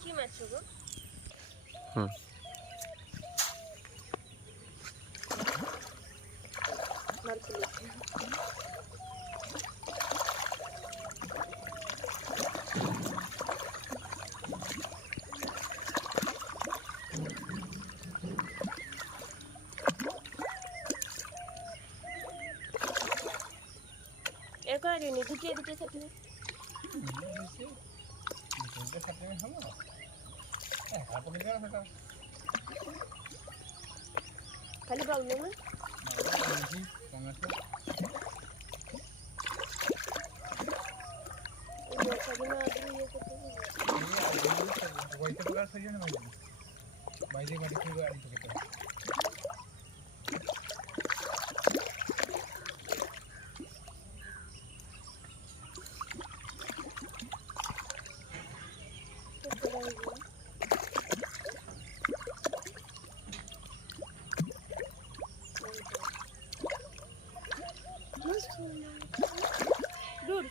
কি মাছ গো? এর করে নি গুটিয়ে গুটিয়ে থাকলে খালি বাউলে না দূর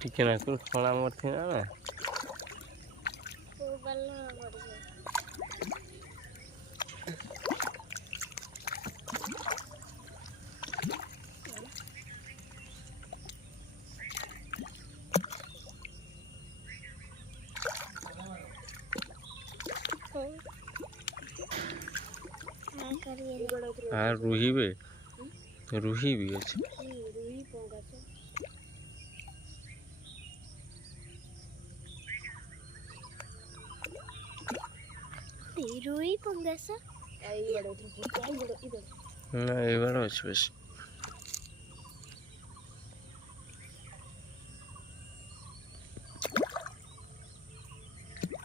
ठीक है ना कुछ खाना मरते ना ना हाँ रूही भी अच्छी रूही पंगासा आई बड़ो इधर ना ये बड़ा अच्छी बस